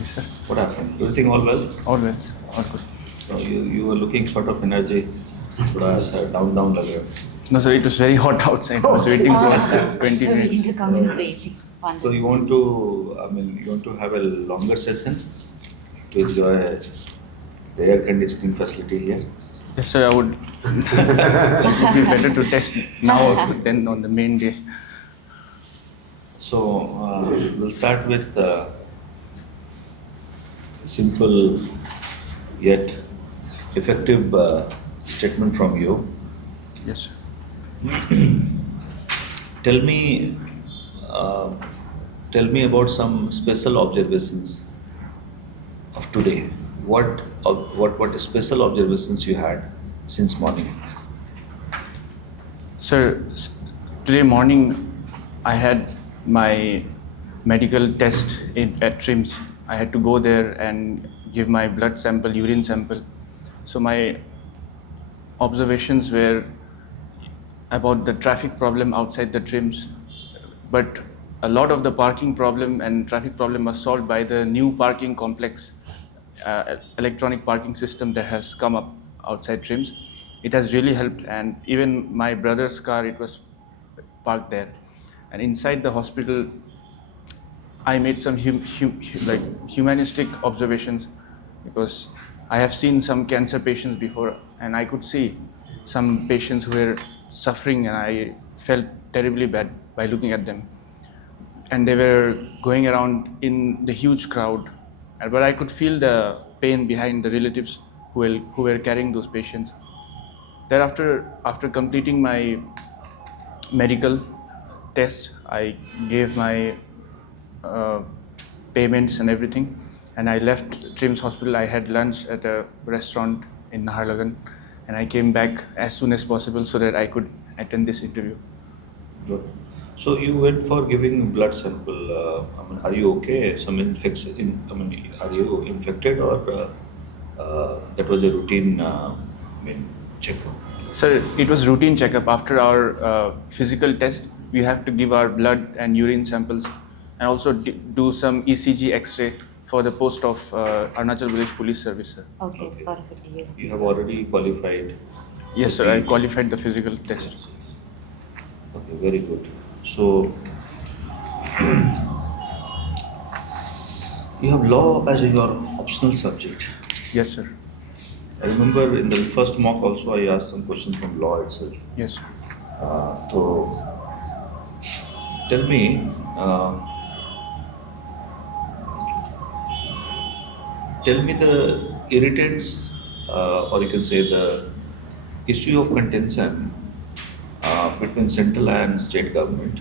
Yes, sir. What happened? Everything all well? All well. All good. So you were looking sort of energy. थोड़ा ऐसा down लग रहा है. No, sir, it was very hot outside. I was waiting for 20 Waiting minutes. to come into the AC. So you want to, you want to have a longer session to enjoy the air conditioning facility here. Yes, sir, I would. It would be better to test now than on the main day. So we'll start with simple yet effective statement from you. Yes, sir. Tell me, tell me about some special observations of today. What special observations you had since morning? Sir, today morning I had my medical test at TRIMS. I had to go there and give my blood sample, urine sample. So my observations were about the traffic problem outside the TRIMS, but a lot of the parking problem and traffic problem was solved by the new parking complex, electronic parking system that has come up outside TRIMS. It has really helped, and even my brother's car, it was parked there. And inside the hospital, I made some humanistic observations, because I have seen some cancer patients before, and I could see some patients who were suffering, and I felt terribly bad by looking at them. And they were going around in the huge crowd, but I could feel the pain behind the relatives who were carrying those patients. Thereafter, after completing my medical test, I gave my payments and everything, and I left TRIMS hospital. I had lunch at a restaurant in Naharlagan, and I came back as soon as possible so that I could attend this interview. Good. So you went for giving blood sample. Are you okay? Some infection? Are you infected, or that was a routine? Checkup. Sir, it was routine checkup. After our physical test, we have to give our blood and urine samples, and also do some ECG X-ray for the post of Arunachal Pradesh Police Service, sir. Okay, it's part of a DSP. You have already qualified. Yes, sir. I qualified the physical test. Okay, very good. So you have law as your optional subject. Yes, sir. I remember in the first mock also I asked some questions from law itself. Yes, sir. So tell me, the irritants, or you can say the issue of contention between central and state government.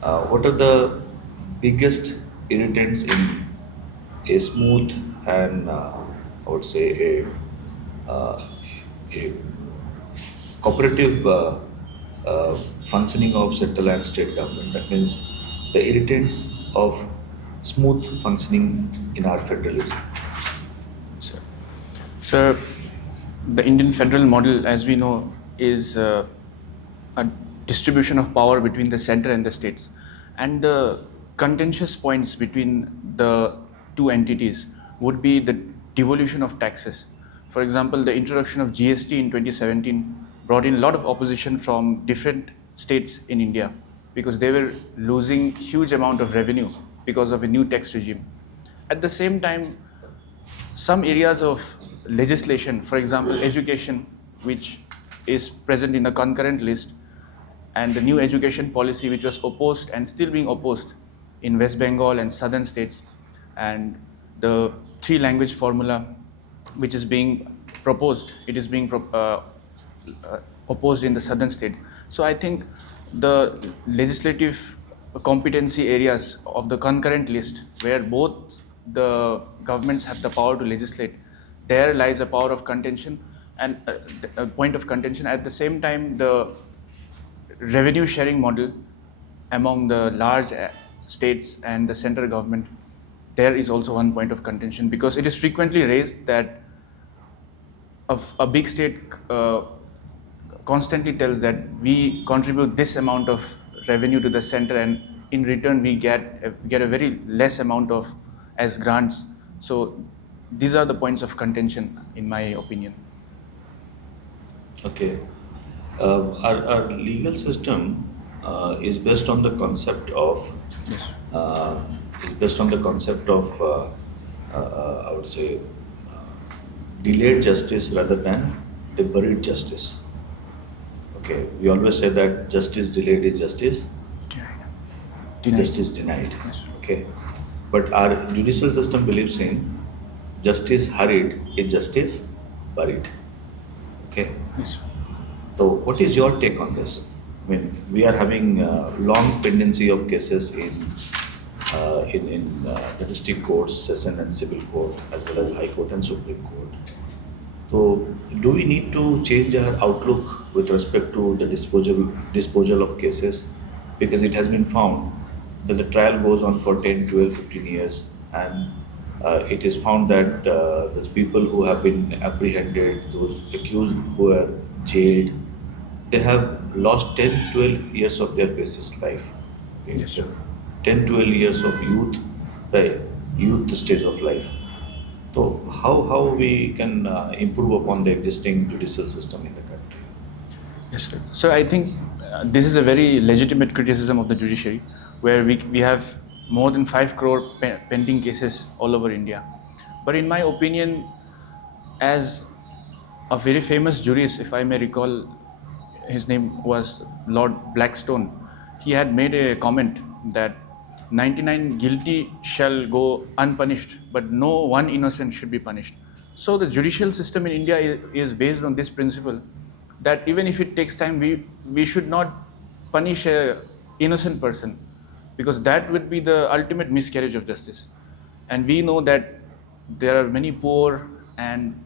What are the biggest irritants in a smooth and I would say a cooperative functioning of central and state government? That means the irritants of smooth functioning in our federalism. Sir, the Indian federal model, as we know, is a distribution of power between the center and the states. And the contentious points between the two entities would be the devolution of taxes. For example, the introduction of GST in 2017 brought in a lot of opposition from different states in India, because they were losing huge amount of revenue because of a new tax regime. At the same time, some areas of legislation, for example, education, which is present in the concurrent list, and the new education policy, which was opposed and still being opposed in West Bengal and southern states, and the three-language formula, which is being proposed, it is being opposed in the southern state. So I think the legislative competency areas of the concurrent list, where both the governments have the power to legislate, there lies a power of contention and a point of contention. At the same time, the revenue sharing model among the large states and the central government, there is also one point of contention, because it is frequently raised that a big state constantly tells that we contribute this amount of revenue to the center, and in return we get a very less amount of as grants. So these are the points of contention, in my opinion. Okay. Our legal system is based on the concept of Yes. uh, I would say delayed justice rather than a buried justice. Okay, we always say that justice delayed is justice Denied. justice denied. Yes. Okay, but our judicial system believes in justice hurried is justice buried. Okay, Yes. so what is your take on this? I mean, we are having long pendency of cases in the district courts, session and civil court, as well as High Court and Supreme Court. So, do we need to change our outlook with respect to the disposal of cases? Because it has been found that the trial goes on for 10, 12, 15 years, and it is found that those people who have been apprehended, those accused who are jailed, they have lost 10, 12 years of their precious life. Okay? Yes, sir. 10, 12 years of youth, right? Youth stage of life. So how we can improve upon the existing judicial system in the country? Yes, sir. So I think this is a very legitimate criticism of the judiciary, where we have more than 5 crore pending cases all over India. But in my opinion, as a very famous jurist, if I may recall, his name was Lord Blackstone, he had made a comment that 99 guilty shall go unpunished, but no one innocent should be punished. So the judicial system in India is based on this principle, that even if it takes time, we should not punish a innocent person, because that would be the ultimate miscarriage of justice. And we know that there are many and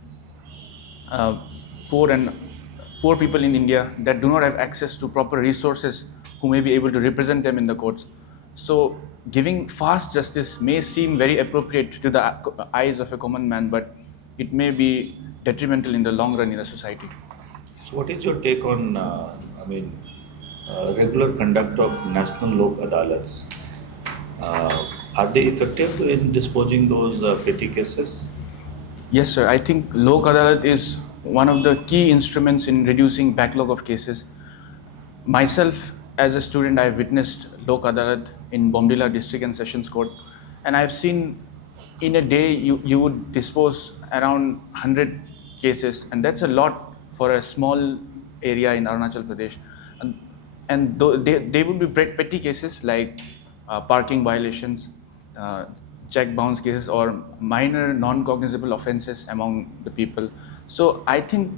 uh, poor and poor people in India that do not have access to proper resources who may be able to represent them in the courts. So giving fast justice may seem very appropriate to the eyes of a common man, but it may be detrimental in the long run in a society. So what is your take on regular conduct of national lok adalats? Are they effective in disposing those petty cases? Yes, sir. I think Lok Adalat is one of the key instruments in reducing backlog of cases. Myself, as a student, I've witnessed Lok Adalat in Bomdila District and Sessions Court, and I've seen in a day you would dispose around 100 cases, and that's a lot for a small area in Arunachal Pradesh. They would be petty cases like parking violations, uh, check bounce cases, or minor non-cognizable offenses among the people. So I think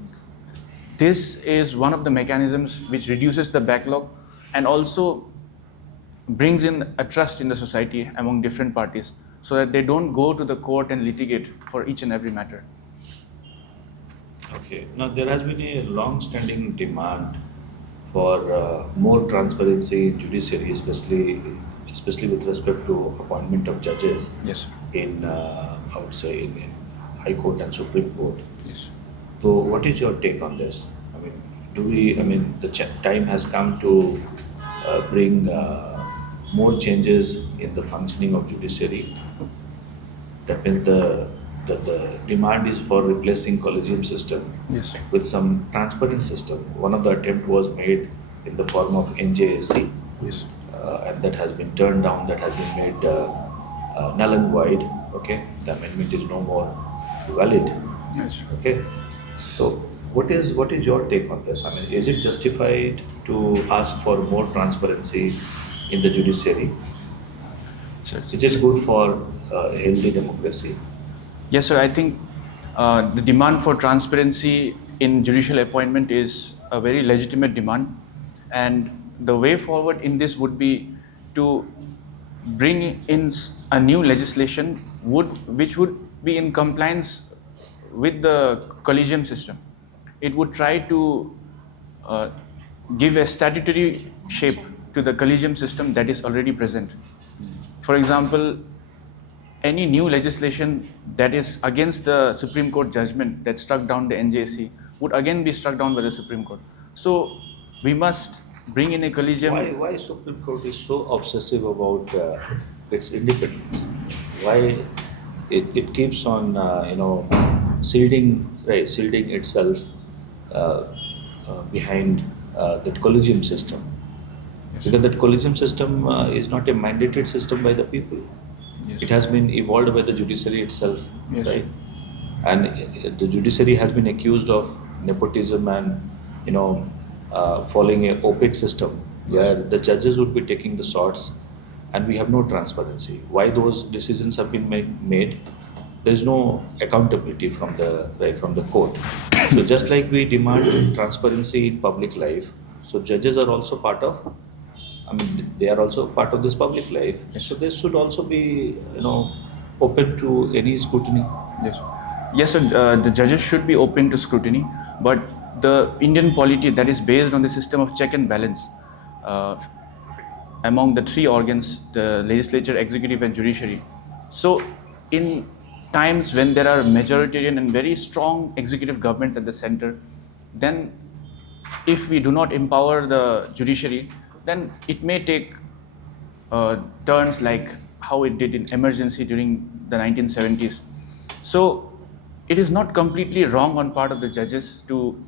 this is one of the mechanisms which reduces the backlog and also brings in a trust in the society among different parties, so that they don't go to the court and litigate for each and every matter. Okay. Now there has been a long-standing demand for more transparency in judiciary, especially with respect to appointment of judges Yes. in I would say in High Court and Supreme Court. Yes. So what is your take on this? I mean, do we? I mean, the time has come to bring more changes in the functioning of judiciary. That means the demand is for replacing collegium system Yes. with some transparent system. One of the attempt was made in the form of NJSC, Yes. and that has been turned down. That has been made null and void. Okay, the amendment is no more valid. Yes. Okay, so what is your take on this? I mean, is it justified to ask for more transparency in the judiciary? Sir. It is good for healthy democracy. Yes, sir. I think the demand for transparency in judicial appointment is a very legitimate demand, and the way forward in this would be to bring in a new legislation which would be in compliance with the collegium system. It would try to uh, give a statutory shape to the collegium system that is already present. For example, any new legislation that is against the Supreme Court judgment that struck down the NJC would again be struck down by the Supreme Court. So we must bring in a collegium. Why Supreme Court is so obsessive about its independence? Why it keeps on shielding itself uh, behind that collegium system, Yes. because that collegium system is not a mandated system by the people. Yes. It has been evolved by the judiciary itself, Yes. right? And the judiciary has been accused of nepotism and following a opaque system where the judges would be taking the shots, and we have no transparency. Why those decisions have been made? There is no accountability from the court. So just like we demand transparency in public life, so judges are also part of. I mean, they are also part of this public life. So they should also be, open to any scrutiny. Yes. Yes, sir. The judges should be open to scrutiny, but the Indian polity that is based on the system of check and balance uh, among the three organs, the legislature, executive, and judiciary. So, in times when there are majoritarian and very strong executive governments at the center, then if we do not empower the judiciary, then it may take turns like how it did in emergency during the 1970s. So it is not completely wrong on part of the judges to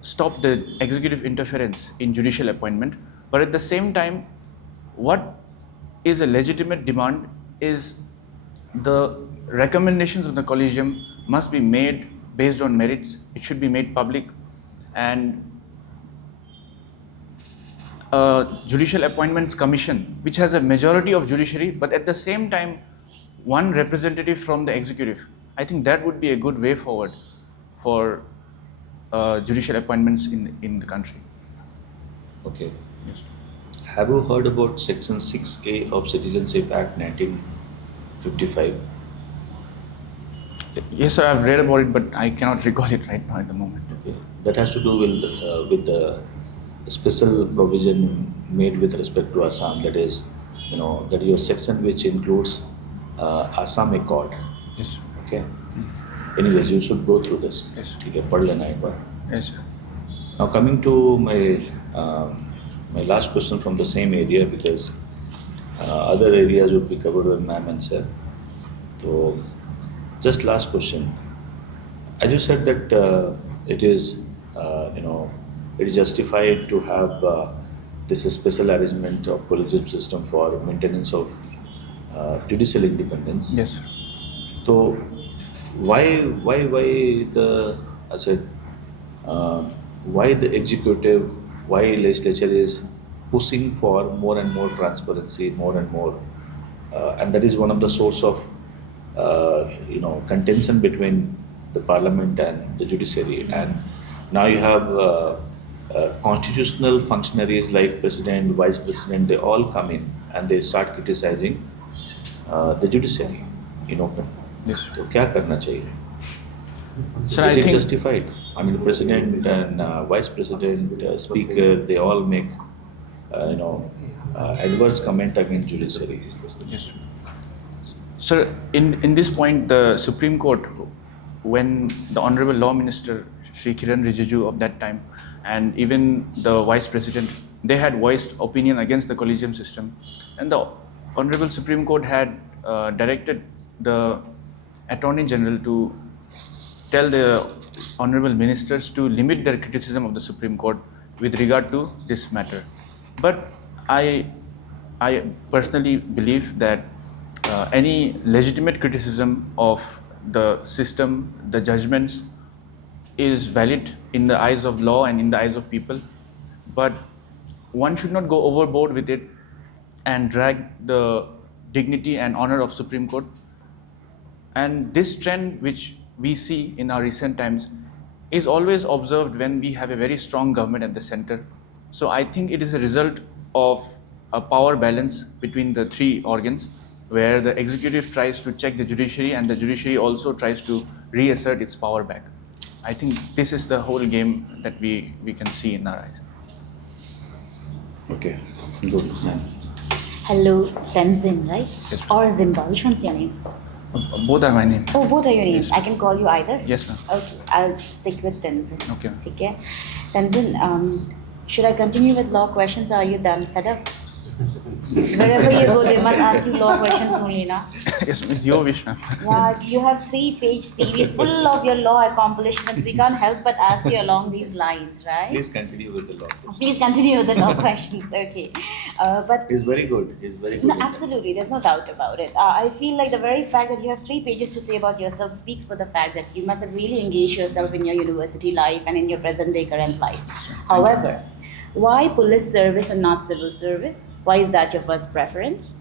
stop the executive interference in judicial appointment, but at the same time, what is a legitimate demand is the recommendations of the collegium must be made based on merits. It should be made public, and judicial appointments commission which has a majority of judiciary but at the same time one representative from the executive, I think that would be a good way forward for judicial appointments in the country. Okay. Yes. Have you heard about Section 6A of Citizenship Act 1955? Yes, sir, I've read about it, but I cannot recall it right now at the moment. Okay. That has to do with the special provision made with respect to Assam. That is, that your section which includes Assam Accord. Yes. Okay. Anyways, you should go through this. Yes. ठीक है, पढ़ लेना एक बार. Yes, sir. Now coming to my last question from the same area, because other areas would be covered by ma'am and sir. So just last question. As you said that it is it is justified to have this special arrangement of collegium system for maintenance of judicial independence. Yes. So why the I said why the executive, why legislature is pushing for more and more transparency, more and more, and that is one of the source of contention between the parliament and the judiciary. And now you have constitutional functionaries like president, vice president, they all come in and they start criticizing the judiciary in open. Yes. So क्या करना चाहिए? Sir, I Is it think justified? I mean, the president and vice president, speaker, they all make, adverse comment against judiciary. yes. Sir, in this point, the Supreme Court, when the Honorable Law Minister Shri Kiran Rijiju of that time, and even the Vice President, they had voiced opinion against the collegium system, and the Honorable Supreme Court had directed the Attorney General to tell the Honorable Ministers to limit their criticism of the Supreme Court with regard to this matter. But I personally believe that any legitimate criticism of the system, the judgments, is valid in the eyes of law and in the eyes of people, but one should not go overboard with it and drag the dignity and honor of Supreme Court. And this trend which we see in our recent times is always observed when we have a very strong government at the center. So I think it is a result of a power balance between the three organs, where the executive tries to check the judiciary and the judiciary also tries to reassert its power back. I think this is the whole game that we can see in our eyes. Okay, good. Yeah. Hello, Tenzin, right? Yes. Or Zimba? Which one's your name? Both are my name. Oh, both are your names. Yes. I can call you either? Yes, ma'am. Okay, I'll stick with Tenzin. Okay. Okay. Tenzin, should I continue with law questions or are you done? Fed up? Wherever you go, they must ask you law questions only, na? Yes, it's your wish, ma'am. Yeah, you have 3-page CV full of your law accomplishments. We can't help but ask you along these lines, right? Please continue with the law. Please continue with the law questions. Okay, but He's very good. He's very good. no, in that. absolutely, there's no doubt about it. I feel like the very fact that you have 3 pages to say about yourself speaks for the fact that you must have really engaged yourself in your university life and in your present day current life. However, why police service and not civil service? Why is that your first preference?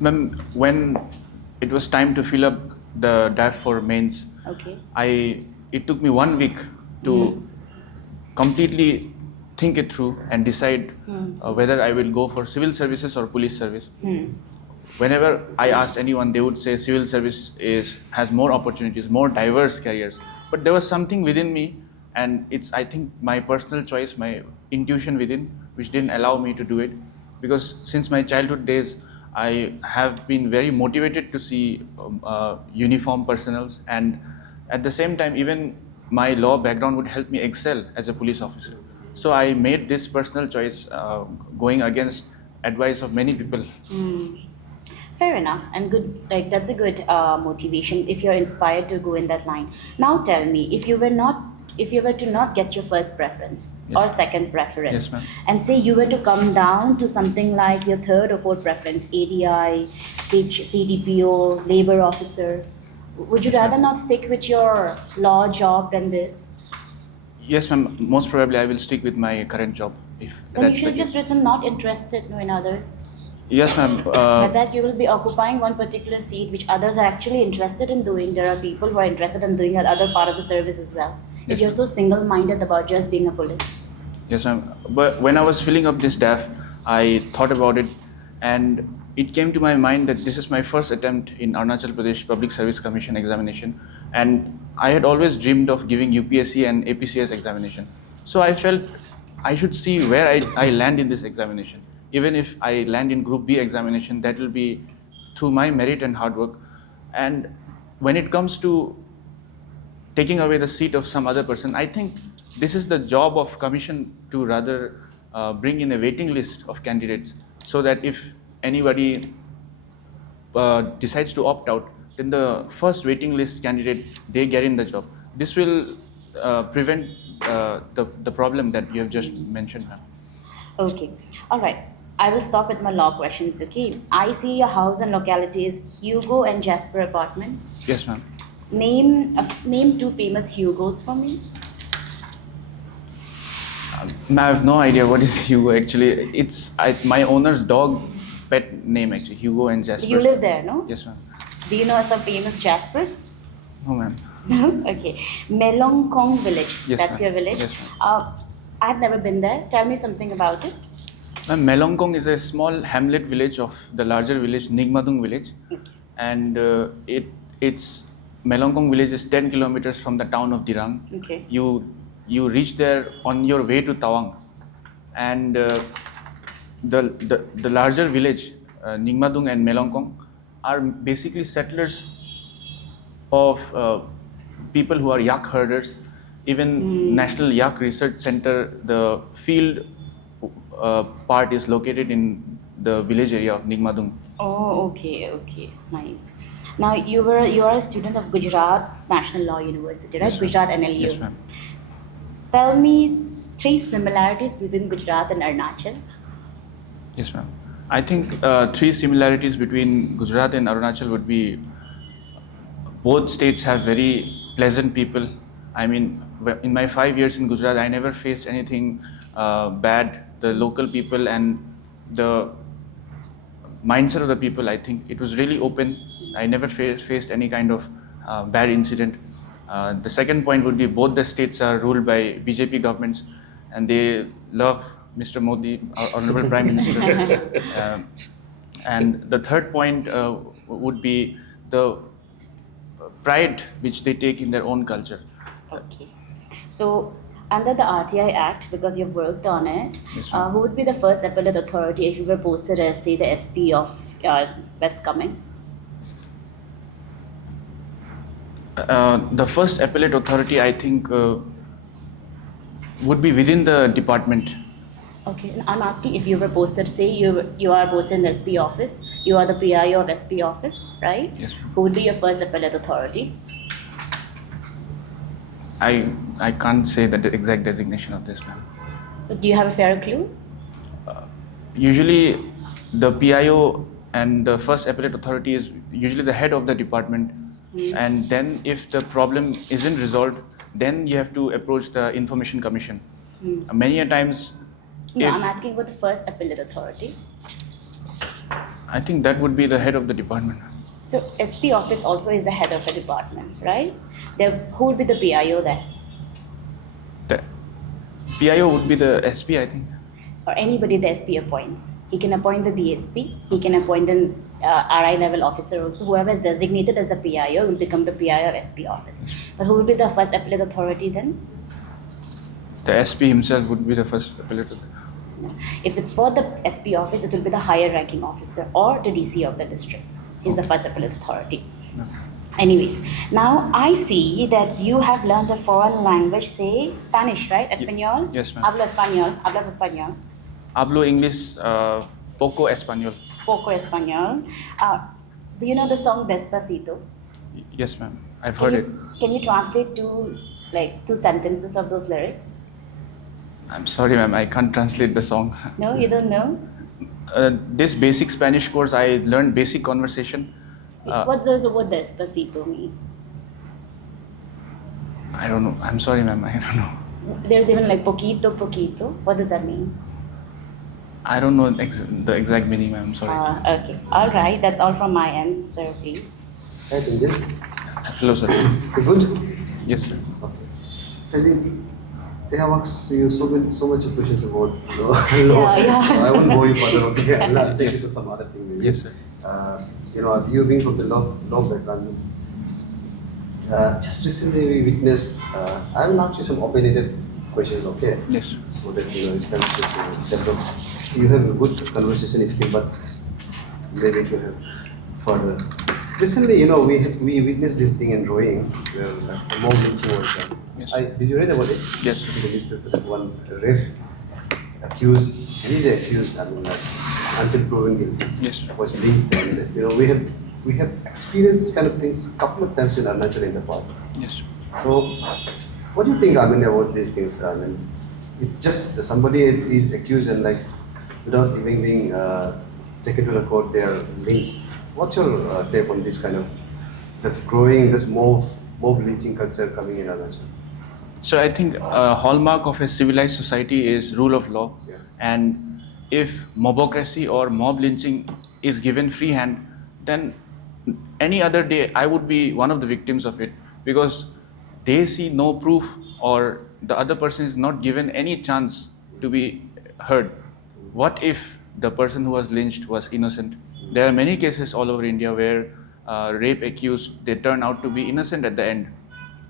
Ma'am, when it was time to fill up the DAF for mains, Okay. it took me 1 week to completely think it through and decide whether I will go for civil services or police service. Whenever I asked anyone, they would say civil service has more opportunities, more diverse careers. But there was something within me, and it's, I think, my personal choice, my intuition within, which didn't allow me to do it. Because since my childhood days, I have been very motivated to see uniform personnels, and at the same time, even my law background would help me excel as a police officer. So I made this personal choice, going against advice of many people. Fair enough, and good. Like that's a good motivation if you're inspired to go in that line. Now tell me, if you were to not get your first preference Yes. or second preference, Yes, ma'am. and say you were to come down to something like your third or fourth preference, ADI, CDPO, labor officer, would you rather not stick with your law job than this? Yes, ma'am. Most probably, I will stick with my current job if Then you that's should the have just case. written not interested no, in others. Yes, ma'am. But that you will be occupying one particular seat which others are actually interested in doing. There are people who are interested in doing that other part of the service as well. If Yes, you're ma'am. so single-minded about just being a police. Yes, ma'am. But when I was filling up this DAF, I thought about it, and it came to my mind that this is my first attempt in Arunachal Pradesh Public Service Commission examination, and I had always dreamed of giving UPSC and APCS examination. So I felt I should see where I land in this examination. Even if I land in Group B examination, that will be through my merit and hard work. And when it comes to taking away the seat of some other person, I think this is the job of commission to rather bring in a waiting list of candidates, so that if anybody decides to opt out, then the first waiting list candidate, they get in the job. This will prevent the problem that you have just mentioned, ma'am. Okay. All right. I will stop with my law questions, okay? I see your house and locality is Hugo and Jasper apartment. Yes, ma'am. Name 2 famous Hugos for me. Ma'am, I have no idea what is Hugo actually. It's my owner's dog pet name actually, Hugo and Jasper. You live there, no? Yes, ma'am. Do you know some famous Jaspers? No, ma'am. Okay. Melongkong village. Yes, That's ma'am. your village? Yes, ma'am. I've never been there. Tell me something about it. Ma'am, Melongkong is a small hamlet village of the larger village, Nigmadung village, and it's Melongkong village is 10 kilometers from the town of Dirang. Okay. You reach there on your way to Tawang, and the larger village, Nigmadung and Melongkong, are basically settlers of people who are yak herders. Even National Yak Research Center, the field part is located in the village area of Nigmadung. Oh, okay, nice. Now you are a student of Gujarat National Law University, right? Yes, ma'am. Gujarat NLU. Yes, ma'am. Tell me 3 similarities between Gujarat and Arunachal. Yes, ma'am. I think 3 similarities between Gujarat and Arunachal would be both states have very pleasant people. I mean, in my 5 years in Gujarat, I never faced anything bad. The local people and the mindset of the people, I think it was really open. I never faced any kind of bad incident. The second point would be both the states are ruled by BJP governments, and they love Mr. Modi, our Honorable Prime Minister. And the third point would be the pride which they take in their own culture. Okay. So under the RTI Act, because you've worked on it, Yes, ma'am. who would be the first appellate authority if you were posted as, say, the SP of West Cumming? The first appellate authority, I think, would be within the department. Okay, I'm asking if you were posted, say you are posted in the SP office, you are the PIO of SP office, right? Yes, ma'am. Who would be your first appellate authority? I can't say the exact designation of this, ma'am. Do you have a fair clue? Usually, the PIO and the first appellate authority is usually the head of the department, and then if the problem isn't resolved, then you have to approach the Information Commission. Many a times, No, if I'm asking about the first appellate authority. I think that would be the head of the department. So SP office also is the head of the department, right? There, who would be the PIO there? The PIO would be the SP, I think. Or anybody the SP appoints. He can appoint the DSP, he can appoint an RI level officer also. Whoever is designated as a PIO will become the PIO of SP office. But who will be the first appellate authority then? The SP himself would be the first appellate authority. If it's for the SP office, it will be the higher ranking officer or the DC of the district. He's the first appellate authority. Anyways, now I see that you have learned a foreign language, say Spanish, right? Espanol? Yes, ma'am. Hablo español. Hablas español. Hablo English, poco español. Poco español. Do you know the song Despacito? Yes, ma'am. I've heard it. Can you translate two sentences of those lyrics? I'm sorry, ma'am. I can't translate the song. No, you don't know? This basic Spanish course, I learned basic conversation. What does the word Despacito mean? I don't know. I'm sorry, ma'am. I don't know. There's even like poquito, poquito. What does that mean? I don't know the exact meaning, ma'am. I'm sorry. Okay. All right. That's all from my end, sir, please. Hi, Tenzin. Hello, sir. You good? Yes, sir. I think they have asked you so much of questions about law. Yeah. I won't bore you further. Okay, I'll take you to some other thing. Maybe. Yes, sir. You being from the law background, just recently we witnessed. I will ask you some opinionated questions. Okay. Yes. So that it helps you to develop. You have a good conversation skill, but maybe you have further. Recently, we witnessed this thing in drawing where a mob lynching was done. Yes. Did you read about it? Yes, sir. In the newspaper that one ref accused, he's accused, until proven guilty, Yes, sir. was lynched. And we have experienced this kind of things a couple of times in Arunachal in the past. Yes, sir. So, what do you think, about these things? It's just somebody is accused and without even being taken to the court, they are lynched. What's your take on this kind of this mob lynching culture coming in Arunachal? So I think a hallmark of a civilized society is rule of law. Yes. And if mobocracy or mob lynching is given free hand, then any other day I would be one of the victims of it, because they see no proof or the other person is not given any chance to be heard. What if the person who was lynched was innocent? There are many cases all over India where rape accused, they turn out to be innocent at the end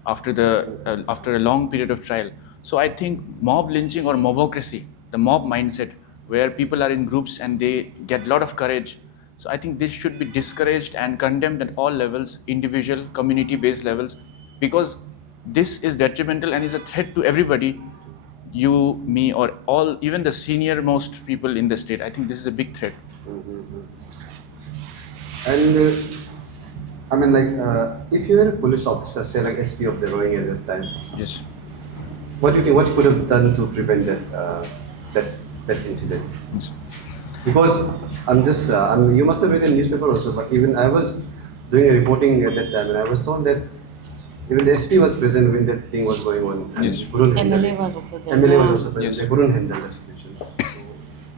after a long period of trial. So I think mob lynching or mobocracy, the mob mindset where people are in groups and they get a lot of courage. So I think this should be discouraged and condemned at all levels, individual, community-based levels, because this is detrimental and is a threat to everybody, you, me, or all, even the senior most people in the state. I think this is a big threat. And if you were a police officer, say like SP of the Rohing at that time, Yes. what do you think? What you could have done to prevent that incident? Yes. Because you must have read the newspaper also, but even I was doing a reporting at that time, and I was told that even the SP was present when that thing was going on. And Yes. couldn't handle MLA it. was also there. MLA was also present. Yes. They couldn't handle the situation. So,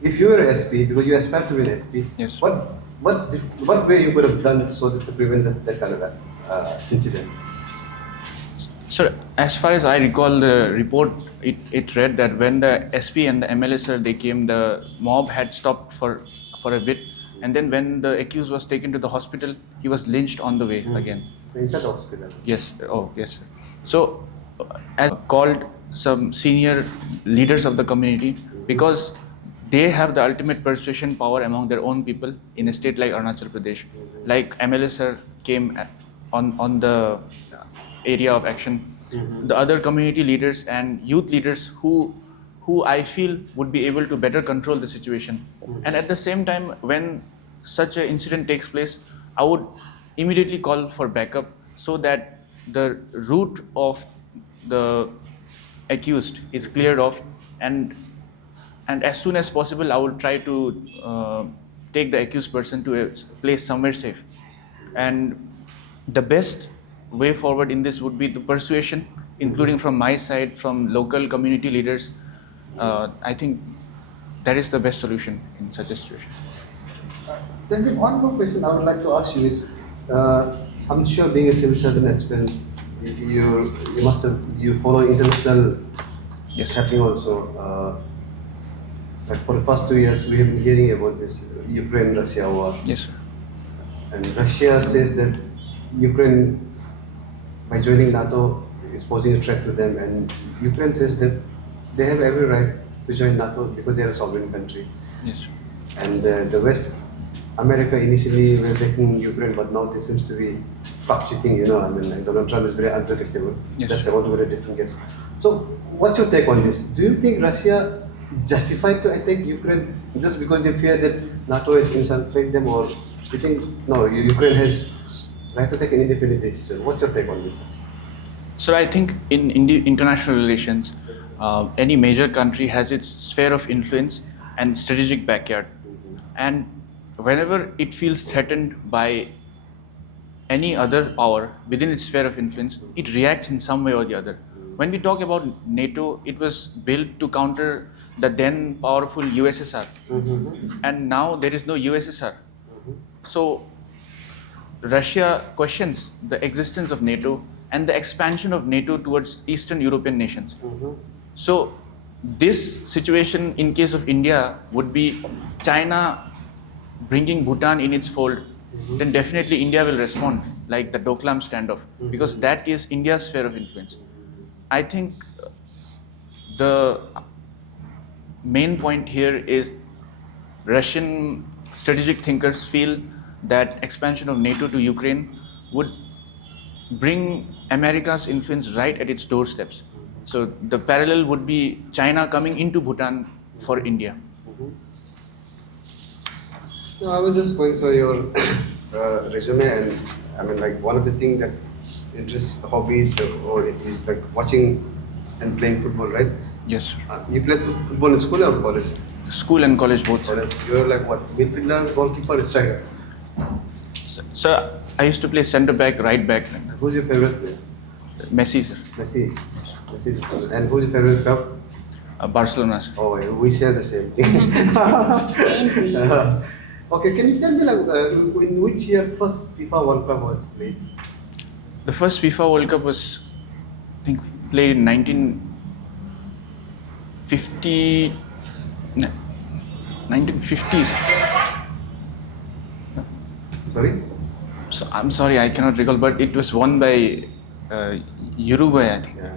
if you were an SP, because you aspire to be an SP, Yes. what way you could have done so that to prevent that kind of incident? Sir, as far as I recall the report, it read that when the SP and the MLA sir, they came, the mob had stopped for a bit, and then when the accused was taken to the hospital, he was lynched on the way again. Inside the hospital. Yes. Oh, yes, sir. So, as called some senior leaders of the community, because they have the ultimate persuasion power among their own people in a state like Arunachal Pradesh. Like MLA sir came on the area of action. The other community leaders and youth leaders who who I feel would be able to better control the situation. And at the same time, when such an incident takes place, I would immediately call for backup so that the root of the accused is cleared off, and as soon as possible I will try to take the accused person to a place somewhere safe. And the best way forward in this would be the persuasion, including from my side, from local community leaders. I think that is the best solution in such a situation. Then one more question I would like to ask you is, I'm sure being a civil servant aspirant, you must have you follow international Yes. happening also. Like for the first 2 years, we have been hearing about this Ukraine-Russia war, Yes, sir. and Russia says that Ukraine, by joining NATO, is posing a threat to them, and Ukraine says that they have every right to join NATO because they are a sovereign country. Yes, sir. And the West, America initially were backing Ukraine, but now this seems to be fluctuating. I mean, like Donald Trump is very unpredictable. Yes. That's about a very different case. So, what's your take on this? Do you think Russia justified to attack Ukraine just because they fear that NATO is insulting them, or do you think no, Ukraine has right to take an independent decision? What's your take on this? So I think in international relations, any major country has its sphere of influence and strategic backyard. And whenever it feels threatened by any other power within its sphere of influence, it reacts in some way or the other. When we talk about NATO, it was built to counter the then powerful USSR. And now there is no USSR. So Russia questions the existence of NATO and the expansion of NATO towards Eastern European nations. So this situation in case of India would be China bringing Bhutan in its fold, then definitely India will respond like the Doklam standoff, because that is India's sphere of influence. I think the main point here is Russian strategic thinkers feel that expansion of NATO to Ukraine would bring America's influence right at its doorsteps. So the parallel would be China coming into Bhutan for India. No, I was just going through your resume, and I mean, like one of the things that interests hobbies or it is like watching and playing football, right? Yes, sir. You played football in school or college? School and college both. College. You're like what? Midfielder, goalkeeper, striker. So I used to play centre back, right back. Who's your favorite player? Messi, sir. Messi. Messi's favorite. And who's your favorite club? Barcelona, sir. Oh, we share the same thing. Same. Okay, can you tell me like in which year first FIFA World Cup was played? The first FIFA World Cup was, I think, played in 1950s. Sorry? So I'm sorry, I cannot recall, but it was won by Uruguay, I think. Yeah.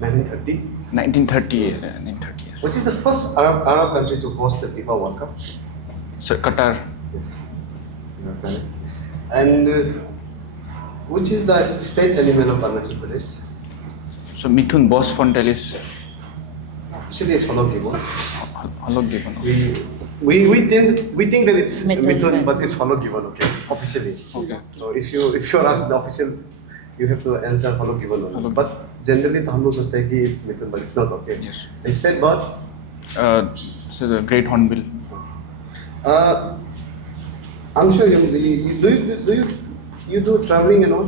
1930. 1930, 1930. Yes. Which is the first Arab country to host the FIFA World Cup? So Qatar. Yes. Okay. And which is the state animal of Arunachal Pradesh? So Mithun Boss Fontalis. Officially it's Hollow Gibbon. Hollow Gibbon. We think that it's Mithun, Mithun, but- but it's Hollow Gibbon, okay? Officially. Okay. So if you're asked the official, you have to answer Hollow Gibbon only. Hollow- But generally the humble society it's Mithun, but it's not okay. Yes. Instead, but So the Great Hornbill. I'm sure you do traveling and all.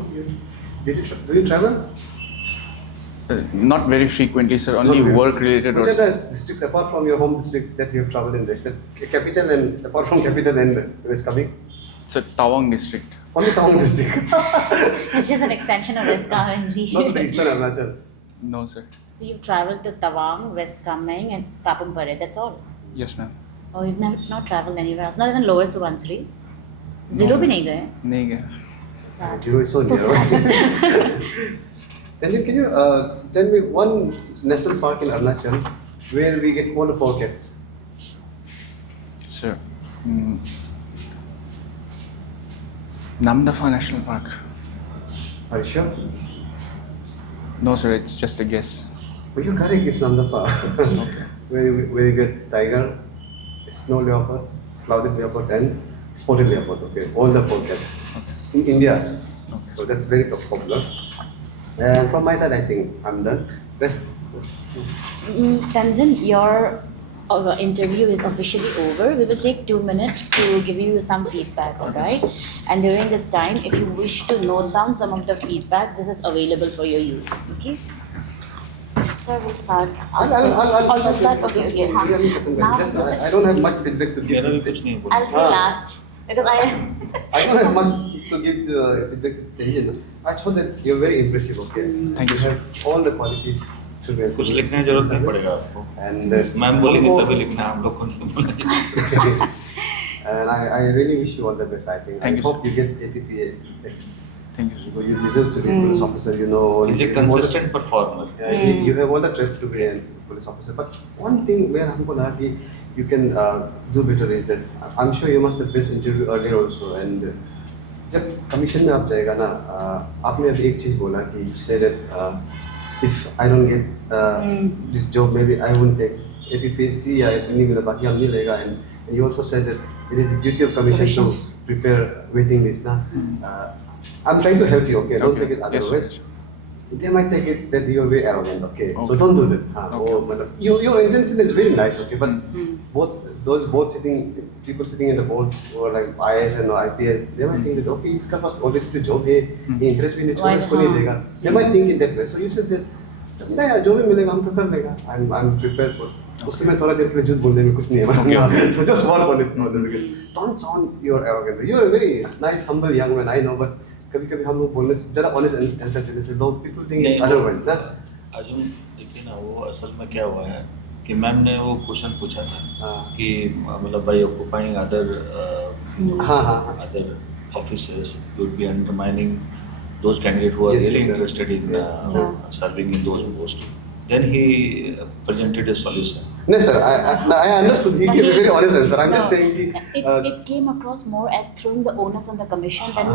Do you travel? Not very frequently, sir. Only Not really. work related. Which are the districts apart from your home district that you have traveled in? Is that capital and apart from capital and West coming? So Tawang district. Only Tawang district, It's just an extension of West Kameng. not the Eastern Arunachal. No, sir. So you've traveled to Tawang, West Kameng, and Papumpare. That's all. Yes, ma'am. Oh, you've not traveled anywhere else. Not even Lower Subansiri. Zero bhi nahi gaye. नहीं गया. So sad. Zero is so So near. And then can you tell me one national park in Arunachal where we get all the four cats? Sir. Namdapha National Park. Are you sure? No, sir. It's just a guess. But you're correct, it's Namdapa. Where you get tiger, snow leopard, clouded leopard, and spotted leopard. Okay, all the four cats in India. So that's very popular. And from my side, I think I'm done. Rest. Tenzin, your interview is officially over. We will take 2 minutes to give you some feedback, alright? And during this time, if you wish to note down some of the feedbacks, this is available for your use, okay? Sir, we'll start. I'll start. Okay. Now, I don't have much feedback to give. मेरा भी कुछ नहीं बोला I'll say last because I don't have much to give feedback to Tenzin. I thought that you're very impressive. Okay. Thank you, You have all the qualities to be. कुछ लिखने की जरूरत नहीं पड़ेगा आपको And मैम बोलेंगे तभी लिखना हम लोग को नहीं बोलेंगे and I really wish you all the best. I think. Thank I you, hope you get APPS. Thank you. Because you deserve to be a police officer. You know. He's a consistent performer. You have all the traits to be a police officer. But one thing where हमको लगा कि you can do better is that I'm sure you must have this interview earlier also. And जब commission में आप जाएगा ना, आपने अभी एक चीज बोला कि you said that if I don't get this job, maybe I won't take APPSCCE या नहीं मिला बाकी हम नहीं लेगा. And you also said that it is the duty of commission to prepare waiting list ना. I'm trying to help you, okay? Don't take it otherwise. Yes. They might take it that you're very arrogant, okay? So don't do that. Okay. Your intention is very nice, okay? But both people sitting in the boards who are like IAS and IPS, they might think that okay, इसका पास already the job है, ये interest भी नहीं छोड़ा इसको नहीं देगा. They might think it that way. So you said that नहीं यार जो भी मिलेगा हम तो कर लेगा. I'm prepared for. उससे मैं थोड़ा देर के लिए झूठ बोलने में कुछ नहीं है. So just work on it. Don't sound you're arrogant. You're a very nice, humble young man. I know, but कभी-कभी हम लोग बोलने से ज़रा honest answer देने से लोग people think otherwise ना. अर्जुन देखिए ना वो असल में क्या हुआ है कि मैम ने वो क्वेश्चन पूछा था कि मतलब by occupying other offices would be undermining those candidates who are Yes, really yes, sir. interested in serving in those posts. Then he presented a solution. No sir, I understood. He gave a very honest answer. I'm just saying कि it came across more as throwing the onus on the commission than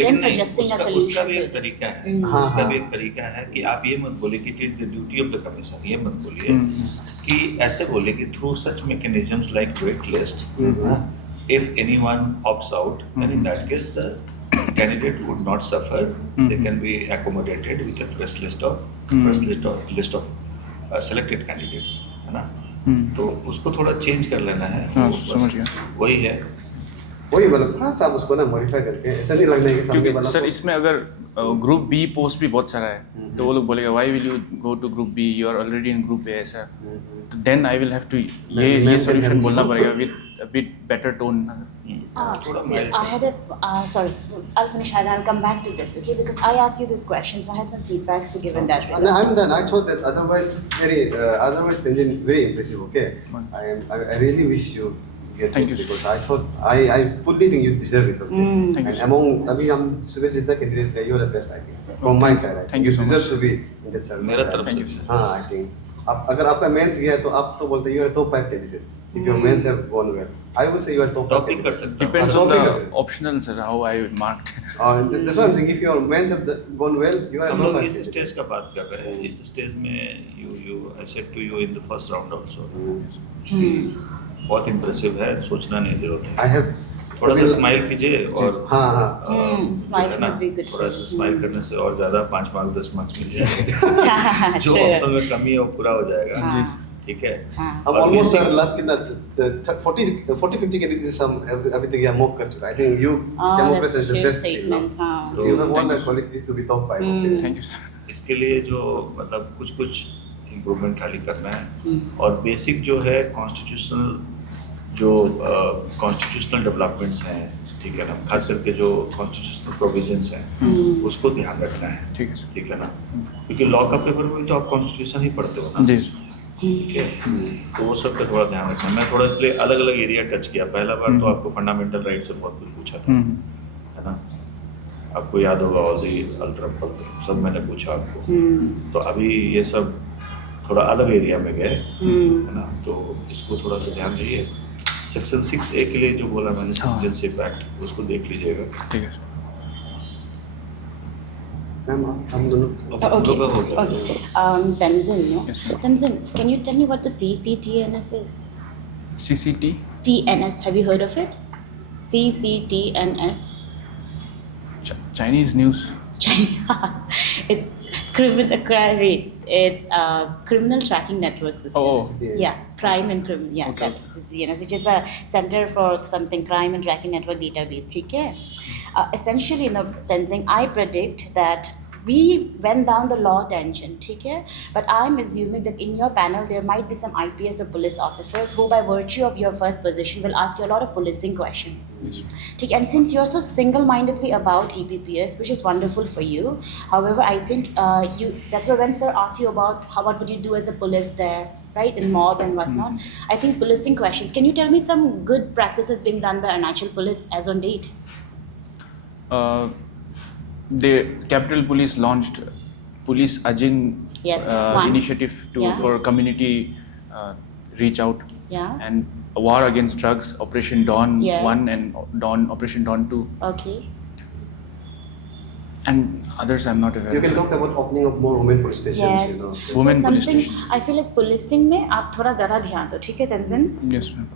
लेकिन नहीं, suggesting a उसका solution भी to एक it. तरीका है उसका भी एक तरीका है कि आप ये मत बोलिए कि it is the duty of the commission ये मत बोलिए कि ऐसे बोलिए कि through such mechanisms like wait list if anyone opts out then in that case the candidate would not suffer they can be accommodated with a fresh list of selected candidates है ना तो उसको थोड़ा चेंज कर लेना है समझ गया वही है वही मतलब थोड़ा सा उसको ना मॉडिफाई करके ऐसा नहीं लगना है कि सामने क्योंकि वाला सर इसमें अगर ग्रुप बी पोस्ट भी बहुत सारा है तो वो लोग बोलेगा why will you go to group B you are already in group A ऐसा तो then I will have to ये सॉल्यूशन बोलना पड़ेगा with a bit better tone ना See, I had sorry, I'll finish and I'll come back to this, okay? Because I asked you this question, so I had some feedbacks to give in that regard. No, I'm done. I thought that otherwise Tenzin very impressive. Okay, I really wish you get Thank it you. because I thought I fully think you deserve it. Okay, Thank you, and sir. among अभी हम सुबह जितना candidate है, you're the best I think. From my side, I think. Thank you so deserve much. to be in that service. मेरा तरफ Thank से you. हाँ, I think. अगर आपका मेंस गया तो आप तो बोलते you are top 5 candidate. If your mains have gone well, I would say you are top 5 topic कर candidate. सकते depends हाँ, on topic the है। optional sir how I marked That's what I'm saying. If your mains have gone well, you are a हम top लोग 5 इस candidate. Stage का बात कर रहे हैं इस स्टेज में you I said to you in the first round also बहुत इम्प्रेसिव है सोचना नहीं जरूरत है I have थोड़ा सा स्माइल कीजिए और हाँ Smiling है ना, would be good. थोड़ा सा स्माइल करने से और ज्यादा 5 मार्क्स 10 मार्क्स मिल जाएगा जो True. ऑप्शन में कमी है वो पूरा हो जाएगा हाँ. ठीक है हाँ. अब और almost basic- sir last कितना 40-50 candidates हम everything यहाँ mock कर चुका I think you came across That's as a the huge best thing, no? statement. हाँ. So you have all Thank the you. qualities to be top 5 okay. thank you sir इसके लिए जो मतलब कुछ improvement खाली करना है और बेसिक जो है कॉन्स्टिट्यूशनल डेवलपमेंट्स हैं ठीक है ना खास करके जो कॉन्स्टिट्यूशनल प्रोविजंस हैं उसको ध्यान रखना है ठीक है सर ठीक है ना क्योंकि लॉ का पेपर में भी तो आप कॉन्स्टिट्यूशन ही पढ़ते हो ना जी sir. ठीक है तो वो सब का थोड़ा ध्यान रखना है मैं थोड़ा इसलिए अलग अलग एरिया टच किया पहला बार तो आपको फंडामेंटल राइट से बहुत कुछ पूछा था है ना आपको याद होगा ऑल दी अल्ट्रम पल्ट्रम सब मैंने पूछा आपको तो अभी ये सब थोड़ा अलग एरिया में गए है ना तो इसको थोड़ा सा ध्यान दीजिए सेक्शन 6A के लिए जो बोला मैंने सिटीजनशिप एक्ट उसको देख लीजिएगा ठीक है मैम हम दोनों Oh, okay. Yoga ho gaya. Okay. Tenzin, no? Yes, ma'am. Tenzin, can you tell me what the CCTNS is? CCT? TNS, have you heard of it? CCTNS. Chinese news. China. It's criminal tracking network system. Oh. Yeah, crime and criminal. Yeah, Okay. that CCTNS, which is a center for something crime and tracking network database. Okay. Essentially, Tenzing, I predict that we went down the law tangent, okay? But I'm assuming that in your panel there might be some IPS or police officers who, by virtue of your first position, will ask you a lot of policing questions. Yes. Okay, and since you're so single-mindedly about APPS, which is wonderful for you, however, I think that's why when sir asks you about what would you do as a police there, right, in mob and whatnot, I think policing questions. Can you tell me some good practices being done by Arunachal Police as on date? The Capital Police launched Police Ajin Yes, one. initiative Yeah. for community reach out, Yeah. and a war against drugs, Operation Dawn Yes. 1 and Operation Dawn 2, Okay. and others I'm not aware You of. can talk about opening up more women police stations. Yes. You know. Women so police something stations. I feel like policing में आप थोड़ा ज़्यादा ध्यान दो, ठीक है Tenzin? Yes, ma'am.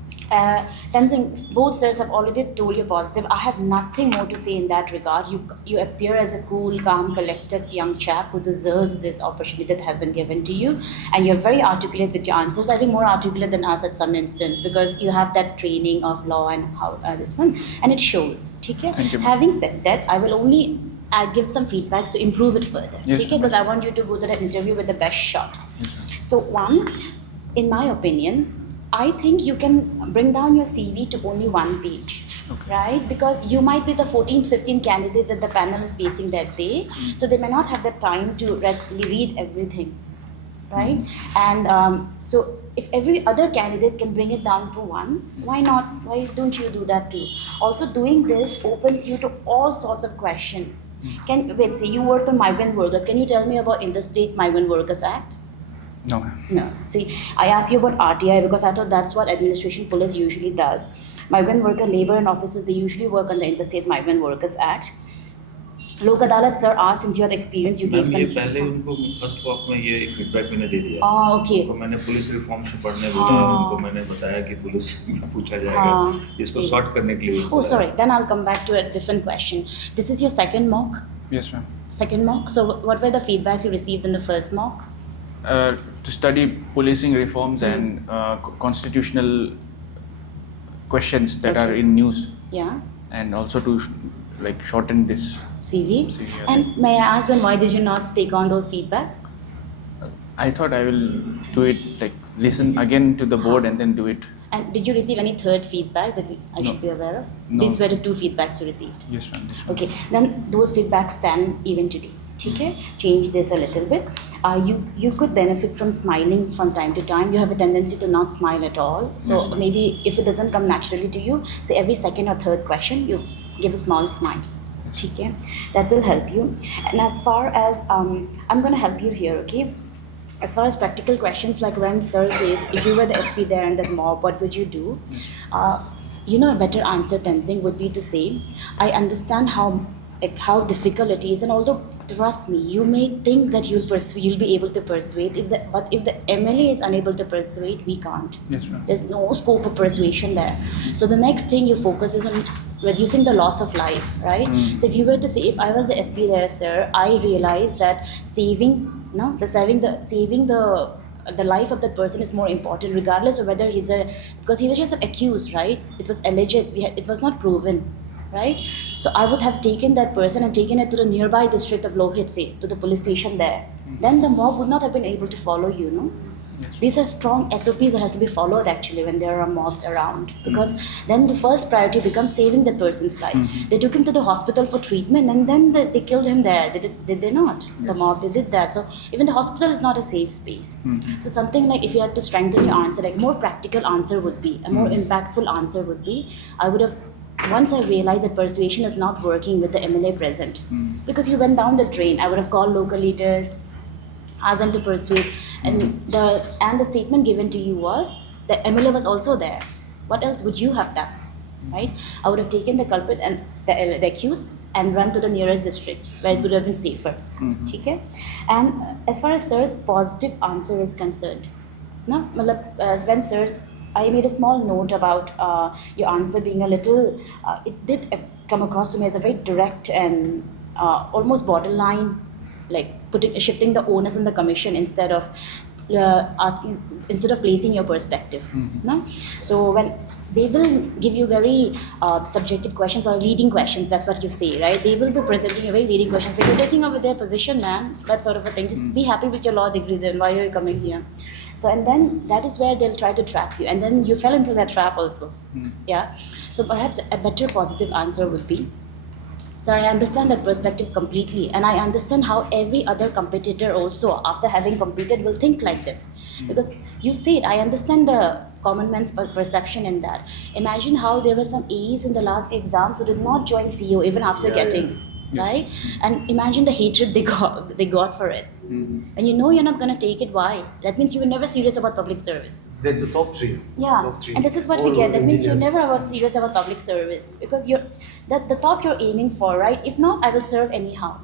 Tenzin, both sirs have already told you positive. I have nothing more to say in that regard. You appear as a cool, calm, collected young chap who deserves this opportunity that has been given to you, and you're very articulate with your answers. I think more articulate than us at some instance because you have that training of law and how this one, and it shows. Okay? Thank you, ma'am. Having said that, I will only give some feedbacks to improve it further. Yes, Okay? ma'am. Because I want you to go to that interview with the best shot. Yes, ma'am. So one, in my opinion, I think you can bring down your CV to only one page, Okay. right? Because you might be the 14th, 15th candidate that the panel is facing that day, so they may not have the time to read everything, right? And so if every other candidate can bring it down to one, why not? Why don't you do that too? Also, doing this opens you to all sorts of questions. Say you work on migrant workers. Can you tell me about Interstate Migrant Workers Act? No, ma'am. No. See, I asked you about RTI because I thought that's what administration police usually does. Migrant worker labor and offices, they usually work on the Interstate Migrant Workers Act. Lok Adalat sir asked, since you had experience, you gave ma'am some... ये पहले उनको first walk में ये feedback मैंने दे दिया। Okay. उनको मैंने police reform से पढ़ने बोला, उनको मैंने बताया कि पुलिस में पूछा जाएगा, इसको see. सॉर्ट करने के लिए। Oh, sorry. Then I'll come back to a different question. This is your second mock? Yes, ma'am. Second mock? So what were the feedbacks you received in the first mock? To study policing reforms and constitutional questions that are Okay. in news, Yeah. and also to shorten this. CV? CV, yeah. And may I ask them, why did you not take on those feedbacks? I thought I will do it, listen again to the board and then do it. And did you receive any third feedback that I No. should be aware of? No. These were the two feedbacks you received. Yes, ma'am. Yes, ma'am. Okay, then those feedbacks stand even today. Okay, change this a little bit. You could benefit from smiling from time to time. You have a tendency to not smile at all. So Yes, ma'am. maybe if it doesn't come naturally to you, say every second or third question, you give a small smile. Okay, that will help you. And as far as I'm going to help you here. Okay. As far as practical questions, like when sir says, if you were the SP there in that mob, what would you do? A better answer, Tenzing, would be to say, I understand how difficult it is, and although trust me, you may think that you'll be able to persuade, but if the MLA is unable to persuade, we can't. Yes, ma'am. There's no scope of persuasion there. So the next thing you focus is on reducing the loss of life, right? So if you were to say, if I was the SP there, sir, I realized that saving the life of that person is more important, regardless of whether because he was just accused, right? It was alleged, it was not proven, right? So I would have taken that person and taken it to the nearby district of Lohit, say, to the police station there. Then the mob would not have been able to follow you, no? Yes. These are strong SOPs that has to be followed actually when there are mobs around, because then the first priority becomes saving that person's life. They took him to the hospital for treatment and then they killed him there. Did they not? The mob, they did that. So even the hospital is not a safe space. So something like, if you had to strengthen your answer, like more practical answer would be, a more impactful answer would be, I would have, once I realized that persuasion is not working with the MLA present, because you went down the drain, I would have called local leaders, asked them to persuade, and the statement given to you was the MLA was also there. What else would you have done, right? I would have taken the culprit and the accused and run to the nearest district where it would have been safer. Okay? And as far as sir's positive answer is concerned, no, when sir, I made a small note about your answer being a little, it did come across to me as a very direct and almost borderline, like shifting the onus on the commission instead of instead of placing your perspective. No? So when they will give you very subjective questions or leading questions, that's what you say, right? They will be presenting a very leading questions. If you're taking over their position, man, that sort of a thing. Just be happy with your law degree then. Why are you coming here? So, and then that is where they'll try to trap you. And then you fell into that trap also. Yeah. So perhaps a better positive answer would be, sir, I understand that perspective completely, and I understand how every other competitor also, after having competed, will think like this. Because you said, I understand the common man's perception in that. Imagine how there were some A's in the last few exams who did not join CO even after getting, right? And imagine the hatred they got for it. And you know you're not going to take it. Why? That means you were never serious about public service. Then the top three. Yeah, Top three. and this is what we get. That means you're never serious about public service, because you're the top you're aiming for, right? If not, I will serve anyhow.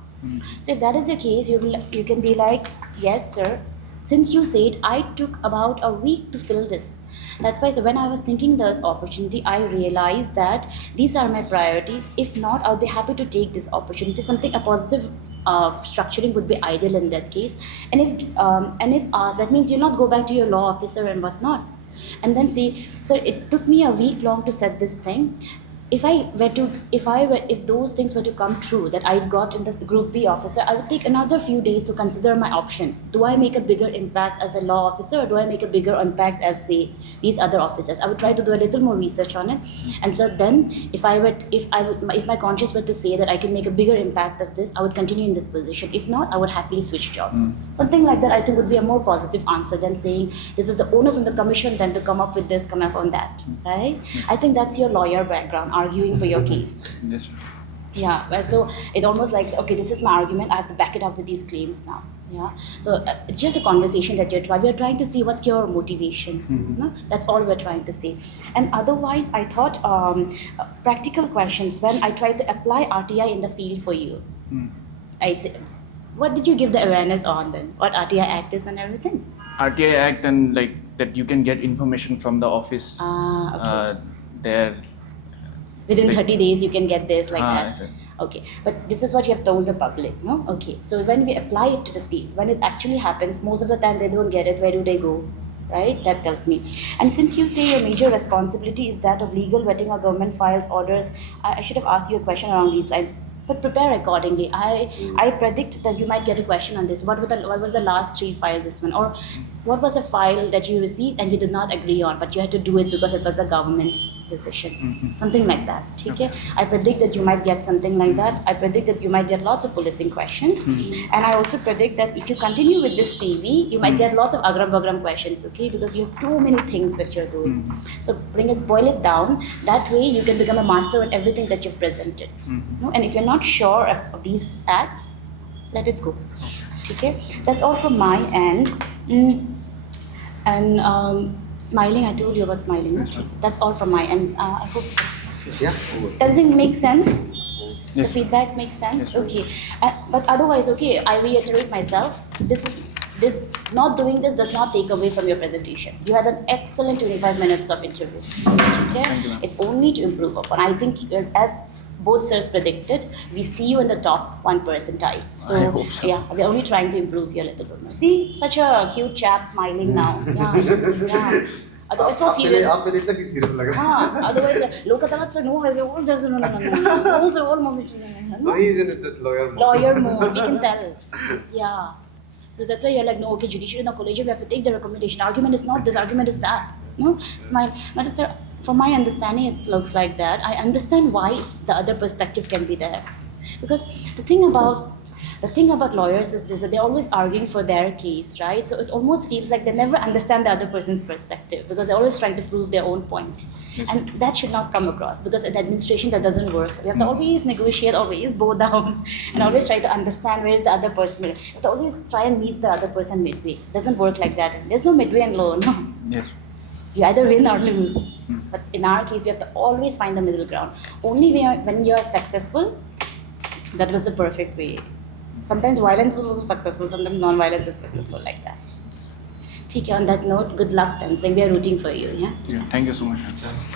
So if that is the case, you can be like, yes, sir. Since you said, I took about a week to fill this. That's why, so when I was thinking the opportunity, I realized that these are my priorities. If not, I'll be happy to take this opportunity. Something, a positive structuring would be ideal in that case. And if asked, that means you'll not go back to your law officer and whatnot, and then say, sir, it took me a week long to set this thing. If those things were to come true, that I got in this Group B officer, I would take another few days to consider my options. Do I make a bigger impact as a law officer, or do I make a bigger impact as, say, these other officers? I would try to do a little more research on it. And so then, if my conscience were to say that I can make a bigger impact as this, I would continue in this position. If not, I would happily switch jobs. Something like that, I think, would be a more positive answer than saying this is the onus on the commission, then to come up with this, come up on that, right? I think that's your lawyer background, arguing for your case. Yes. Yeah, so it almost like, okay, this is my argument, I have to back it up with these claims now. Yeah, so it's just a conversation that we're trying to see what's your motivation. No? That's all we're trying to see. And otherwise, I thought practical questions, when I tried to apply RTI in the field for you, what did you give the awareness on then? What RTI Act is and everything? RTI Act, and like that you can get information from the office Okay. there. Within 30 days, you can get this, like that. Yes, sir. Okay, but this is what you have told the public, no? Okay, so when we apply it to the field, when it actually happens, most of the time they don't get it. Where do they go? Right? That tells me. And since you say your major responsibility is that of legal vetting of government files, orders, I should have asked you a question along these lines. But prepare accordingly. I predict that you might get a question on this. What was the last 3 files this one? Or what was a file that you received and you did not agree on, but you had to do it because it was the government's decision? Something like that. Okay? I predict that you might get something like that. I predict that you might get lots of policing questions. And I also predict that if you continue with this CV, you might get lots of agram-bagram questions, okay? Because you have too many things that you're doing. So boil it down. That way you can become a master at everything that you've presented. No? And if you're not sure of these acts, let it go. Okay, that's all from my end. And smiling, I told you about smiling. Yes, ma'am. That's all from my end. I hope Yeah. Tenzin makes sense. The Yes. feedbacks make sense. Yes. Okay, but otherwise, okay, I reiterate myself. Not doing this does not take away from your presentation. You had an excellent 25 minutes of interview. Okay, Thank you, ma'am. it's only to improve upon. I think as both sirs predicted, we see you in the top 1 percentile. So, I hope so. yeah, we're only trying to improve you a little bit more. See, such a cute chap smiling now. Yeah. Otherwise, so serious. आप मेरे इतना क्यों serious लग रहा है? Otherwise, look at that, sir. No, no, sir, all moment. No, he is in the lawyer mode. Lawyer mode, we can tell. Yeah. So that's why you're like, no, okay, judiciary in the collegium, we have to take the recommendation. Argument is not this, argument is that. No? Smile. Madam, sir, from my understanding, it looks like that. I understand why the other perspective can be there. Because the thing about lawyers is this, that they're always arguing for their case, right? So it almost feels like they never understand the other person's perspective, because they're always trying to prove their own point. Yes. And that should not come across, because in administration that doesn't work. We have to always negotiate, always bow down, and always try to understand where is the other person. We have to always try and meet the other person midway. It doesn't work like that. There's no midway and low, no. Yes. You either win or lose. But in our case, we have to always find the middle ground. Only when you are successful, That was the perfect way. Sometimes violence is also successful, sometimes non-violence is successful like that. ठीक है, on that note, good luck Tenzin. We are rooting for you, yeah? Yeah, thank you so much.